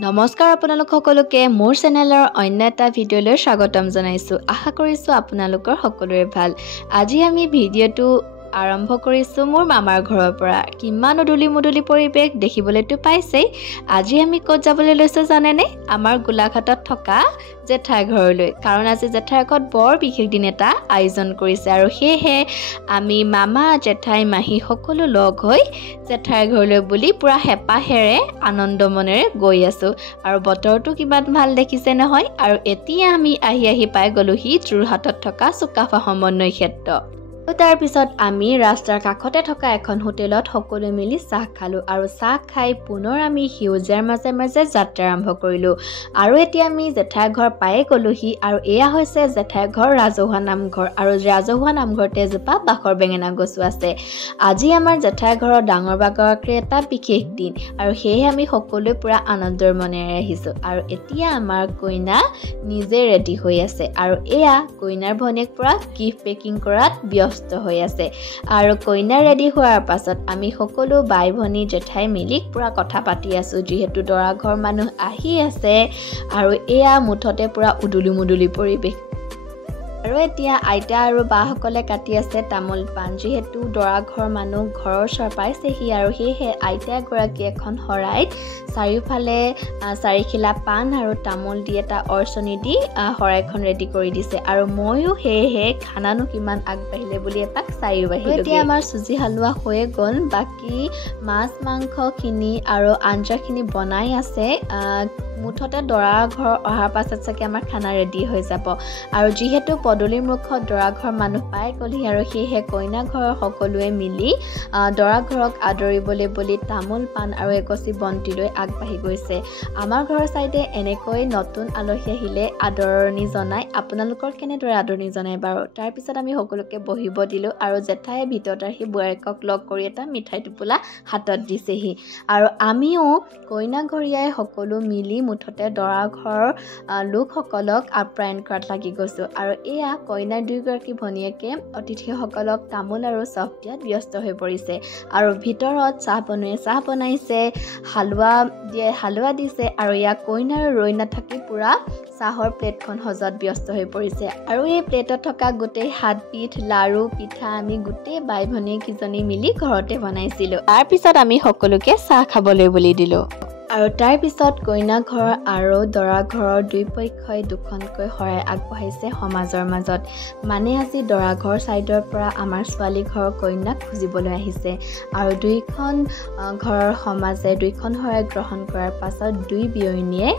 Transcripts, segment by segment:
নমস্কাৰ আপোনালোক সকলোকে মোৰ চেনেলৰ অন্য এটা ভিডিঅ'লৈ স্বাগতম জনাইছো। আশা কৰিছো আপোনালোকৰ সকলোৰে ভাল। আজি আমি ভিডিঅ'টো আৰম্ভ কৰিছো মোৰ মামাৰ ঘৰৰ পৰা। কিমান উদুলি মুদুলি পৰিৱেশ দেখিবলৈতো পাইছেই। আজি আমি ক'ত যাবলৈ লৈছো জানেনে? আমাৰ গোলাঘাটত থকা জেঠাই ঘৰলৈ। কাৰণ আজি জেঠাই ঘৰত বৰ বিশেষ দিন এটা আয়োজন কৰিছে আৰু সেয়েহে আমি মামা জেঠাই মাহী সকলো লগ হৈ জেঠাই ঘৰলৈ বুলি পুৰা হেঁপাহেৰে আনন্দ মনেৰে গৈ আছো। আৰু বতৰটো কিমান ভাল দেখিছে নহয়। আৰু এতিয়া আমি আহি পাই গলোহি যোৰহাটত থকা চুকাফা সমন্বয় ক্ষেত্ৰ। তাৰ পিছত আমি ৰাস্তাৰ কাষতে থকা এখন হোটেলত সকলো মিলি চাহ খালো আৰু চাহ খাই পুনৰ আমি সেউজীয়াৰ মাজে মাজে যাত্ৰা আৰম্ভ কৰিলো। আৰু এতিয়া আমি জেঠাই ঘৰ পায়ে গলোহি আৰু এয়া হৈছে জেঠাই ঘৰ ৰাজহুৱা নামঘৰ। আৰু ৰাজহুৱা নামঘৰতে এজোপা বাখৰ বেঙেনা গছো আছে। আজি আমাৰ জেঠাই ঘৰৰ ডাঙৰ বাগৰাকীৰ এটা বিশেষ দিন আৰু সেয়েহে আমি সকলোৱে পুৰা আনন্দৰ মনেৰে আহিছো। আৰু এতিয়া আমাৰ কইনা নিজে ৰেডি হৈ আছে আৰু এয়া কইনাৰ ভনীয়েক পুৰা গিফ্ট পেকিং কৰাত ব্যস্ত হৈ আছে। আৰু কইনা ৰেডি হোৱাৰ পাছত আমি সকলো বাই ভনী জেঠাই মিলি পুৰা কথা পাতি আছো, যিহেতু দৰা ঘৰ মানুহ আহি আছে আৰু এয়া মুঠতে পুৰা উদুলি মুদুলি পৰিৱেশ। আৰু এতিয়া আইতা আৰু বাসকলে কাটি আছে তামোল পাণ, যিহেতু দৰা ঘৰ মানুহ ঘৰৰ ওচৰ পাইছেহি আৰু সেয়েহে আইতা এগৰাকী এখন শৰাইত চাৰিওফালে চাৰিখিলা পাণ আৰু তামোল দি এটা অৰ্চনী দি শৰাইখন ৰেডি কৰি দিছে। আৰু ময়ো সেয়েহে খানানো কিমান আগবাঢ়িলে বুলি এপাক চাইও বাঢ়িলোঁ। এতিয়া আমাৰ চুজি হালোৱা হৈয়ে গ'ল, বাকী মাছ মাংসখিনি আৰু আঞ্জাখিনি বনাই আছে। মুঠতে দৰা ঘৰ অহাৰ পাছত চাগে আমাৰ খানা ৰেডি হৈ যাব। আৰু যিহেতু পদূলিৰ মুখত দৰা ঘৰ মানুহ পাই গ'লহি আৰু সেয়েহে কইনা ঘৰৰ সকলোৱে মিলি দৰা ঘৰক আদৰিবলৈ বুলি তামোল পাণ আৰু এগছি বন্তি লৈ আগবাঢ়ি গৈছে। আমাৰ ঘৰৰ চাইডে এনেকৈ নতুন আলহী আহিলে আদৰণি জনাই। আপোনালোকৰ কেনেদৰে আদৰণি জনাই বাৰু? তাৰপিছত আমি সকলোকে বহিব দিলোঁ আৰু জেঠাই ভিতৰত আহি বোৱাৰীয়েকক লগ কৰি এটা মিঠাই টোপোলা হাতত দিছেহি। আৰু আমিও কইনা ঘৰীয়াই সকলো মিলি মুঠতে দৰা ঘৰৰ লোকসকলক আপ্যায়ন কৰাত লাগি গৈছোঁ। আৰু এয়া কইনাৰ দুয়োগৰাকী ভনীয়েকে অতিথিসকলক তামোল আৰু চফ দিয়াত ব্যস্ত হৈ পৰিছে। আৰু ভিতৰত চাহ বনাইছে, হালোৱা দিছে আৰু ইয়াক কইনা আৰু ৰৈ নাথাকি পুৰা চাহৰ প্লেটখন সজোৱাত ব্যস্ত হৈ পৰিছে। আৰু এই প্লেটত থকা গোটেই 7 বিধ লাৰু পিঠা আমি গোটেই বাই ভনীয়েককেইজনী মিলি ঘৰতে বনাইছিলোঁ। তাৰপিছত আমি সকলোকে চাহ খাবলৈ বুলি দিলোঁ। আৰু তাৰ পিছত কইনা ঘৰ আৰু দৰা ঘৰৰ দুই পক্ষই দুখনকৈ শৰাই আগবঢ়াইছে সমাজৰ মাজত। মানে আজি দৰা ঘৰ ছাইডৰ পৰা আমাৰ ছোৱালী ঘৰৰ কইনাক খুজিবলৈ আহিছে। আৰু দুইখন ঘৰৰ সমাজে দুইখন শৰাই গ্ৰহণ কৰাৰ পাছত দুই বিয়নীয়ে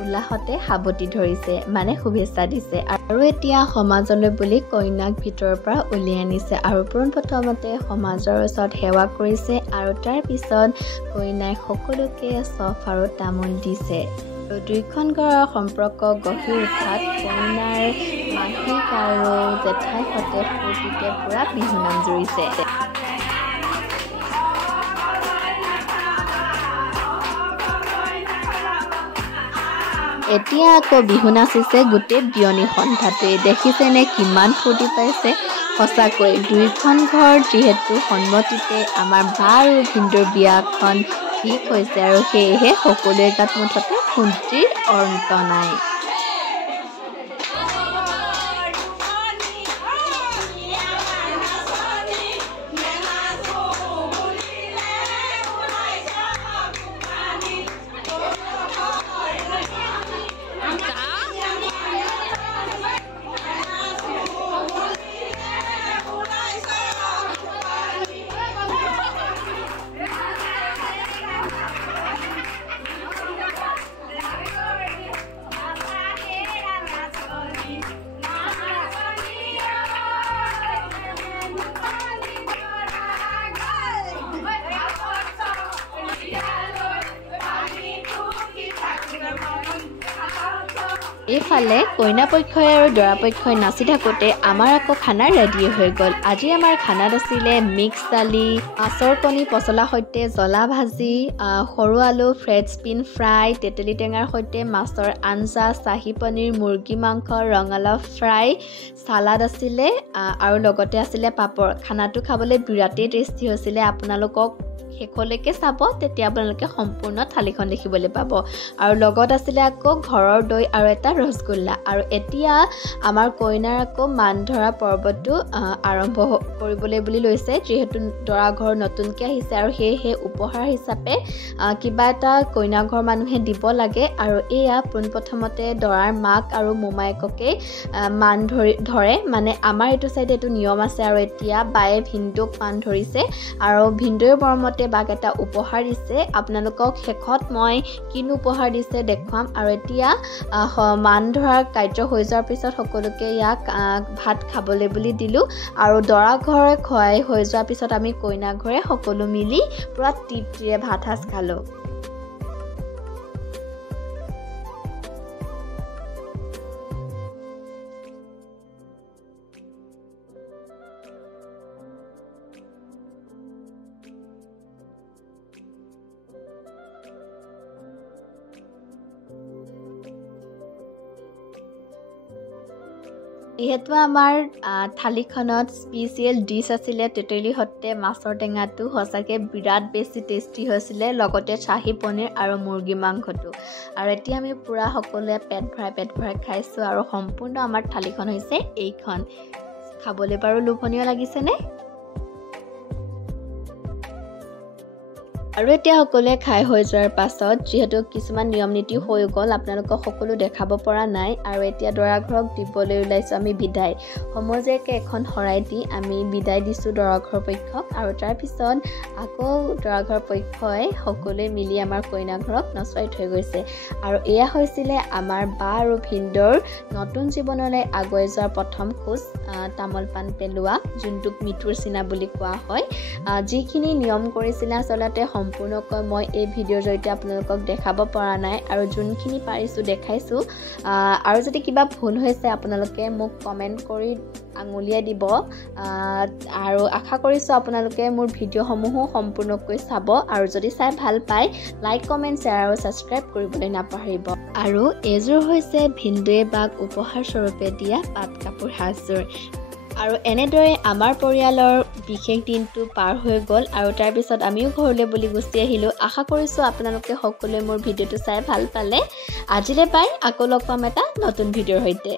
উল্লাসতে সাৱটি ধৰিছে, মানে শুভেচ্ছা দিছে। আৰু এতিয়া সমাজলৈ বুলি কইনাক ভিতৰৰ পৰা উলিয়াই আনিছে আৰু পোনপ্ৰথমতে সমাজৰ ওচৰত সেৱা কৰিছে আৰু তাৰ পিছত কইনাই সকলোকে চফ আৰু তামোল দিছে। আৰু দুইখন ঘৰৰ সম্পৰ্ক গঢ়ি উঠাত কইনাৰ মাহীক আৰু জেঠাই সতে ফূৰ্তিতে পুৰা বিহু নাম জুৰিছে। এতিয়া আকৌ বিহু নাচিছে গোটেই বিয়নী সন্ধাটোৱে। দেখিছেনে কিমান ফূৰ্তি পাইছে? সঁচাকৈ দুইখন ঘৰ যিহেতু সন্মতিতে আমাৰ বা আৰু ভিনদেউৰ বিয়াখন ঠিক হৈছে আৰু সেয়েহে সকলোৰে গাত মুঠতে ফূৰ্তিৰ অন্ত নাই। এইফালে কইনা পক্ষই আৰু দৰা পক্ষই নাচি থাকোঁতে আমাৰ আকৌ খানা ৰেডি হৈ গ'ল। আজি আমাৰ খানাত আছিলে মিক্স দালি, মাছৰ কণী পচলাৰ সৈতে জ্বলা ভাজি, সৰু আলু ফ্ৰেঞ্চ বিন ফ্ৰাই, তেতেলী টেঙাৰ সৈতে মাছৰ আঞ্জা, চাহী পনীৰ, মুৰ্গী মাংস, ৰঙালাও ফ্ৰাই, চালাড আছিলে আৰু লগতে আছিলে পাপৰ। খানাটো খাবলৈ বিৰাটেই টেষ্টি হৈছিলে। আপোনালোকক শেষলৈকে চাব, তেতিয়া আপোনালোকে সম্পূৰ্ণ থালিখন দেখিবলৈ পাব। আৰু লগত আছিলে আকৌ ঘৰৰ দৈ আৰু এটা ৰসগোল্লা। আৰু এতিয়া আমাৰ কইনাৰ আকৌ মান ধৰা পৰ্বটো আৰম্ভ কৰিবলৈ বুলি লৈছে, যিহেতু দৰা ঘৰ নতুনকৈ আহিছে আৰু সেয়েহে উপহাৰ হিচাপে কিবা এটা কইনা ঘৰ মানুহে দিব লাগে। আৰু এয়া পোনপ্ৰথমতে দৰাৰ মাক আৰু মোমায়েককে মান ধৰে, মানে আমাৰ এইটো চাইডে এইটো নিয়ম আছে। আৰু এতিয়া বায়ে ভিনদেউক মান ধৰিছে আৰু ভিনদেউৰ মৰমতে বাক এটা উপহাৰ দিছে। আপোনালোকক শেষত মই কিনো উপহাৰ দিছে দেখুৱাম। আৰু এতিয়া মান ধৰাৰ কাৰ্য হৈ যোৱাৰ পিছত সকলোকে ইয়াক ভাত খাবলৈ বুলি দিলোঁ। আৰু দৰা ঘৰে খুৱাই হৈ যোৱাৰ পিছত আমি কইনা ঘৰে সকলো মিলি পুৰা তৃপ্তিৰে ভাত সাজ খালোঁ। যিহেতু আমাৰ থালিখনত স্পেচিয়েল ডিছ আছিলে তেতেলী সতে মাছৰ টেঙাটো, সঁচাকৈ বিৰাট বেছি টেষ্টি হৈছিলে, লগতে চাহী পনীৰ আৰু মুৰ্গী মাংসটো। আৰু এতিয়া আমি পূৰা সকলোৱে পেট ভৰাই খাইছোঁ। আৰু সম্পূৰ্ণ আমাৰ থালিখন হৈছে এইখন। খাবলৈ বাৰু লোভনীয় লাগিছেনে? আৰু এতিয়া সকলোৱে খাই হৈ যোৱাৰ পাছত যিহেতু কিছুমান নিয়ম নীতি হৈ গ'ল, আপোনালোকক সকলো দেখাব পৰা নাই। আৰু এতিয়া দৰা ঘৰক দিবলৈ ওলাইছোঁ আমি বিদায়। সমজীয়াকৈ এখন শৰাই দি আমি বিদায় দিছোঁ দৰা ঘৰ পক্ষক। আৰু তাৰপিছত আকৌ দৰা ঘৰ পক্ষই সকলোৱে মিলি আমাৰ কইনা ঘৰক নচুৱাই থৈ গৈছে। আৰু এয়া হৈছিলে আমাৰ বা আৰু ভিনদেউৰ নতুন জীৱনলৈ আগুৱাই যোৱাৰ প্ৰথম খোজ, তামোল পাণ পেলোৱা, যোনটোক মিঠুৰ চিনা বুলি কোৱা হয়। যিখিনি নিয়ম কৰিছিলে আচলতে সম্পূৰ্ণকৈ মই এই ভিডিঅ'ৰ জৰিয়তে আপোনালোকক দেখাব পৰা নাই, আৰু যোনখিনি পাৰিছোঁ দেখাইছোঁ। আৰু যদি কিবা ভুল হৈছে আপোনালোকে মোক কমেণ্ট কৰি আঙুলিয়াই দিব। আৰু আশা কৰিছোঁ আপোনালোকে মোৰ ভিডিঅ'সমূহো সম্পূৰ্ণকৈ চাব। আৰু যদি চাই ভাল পায় লাইক, কমেণ্ট, শ্বেয়াৰ আৰু ছাবস্ক্ৰাইব কৰিবলৈ নাপাহৰিব। আৰু এইযোৰ হৈছে ভিনদেউৱে বাক উপহাৰ স্বৰূপে দিয়া পাট কাপোৰ সাজযোৰ। আৰু এনেদৰে আমাৰ পৰিয়ালৰ বিশেষ দিনটো পাৰ হৈ গ'ল। আৰু তাৰপিছত আমিও ঘৰলৈ বুলি গুচি আহিলোঁ। আশা কৰিছোঁ আপোনালোকে সকলোৱে মোৰ ভিডিঅ'টো চাই ভাল পালে। আজিলৈ বাই, আকৌ লগ পাম এটা নতুন ভিডিঅ'ৰ সৈতে।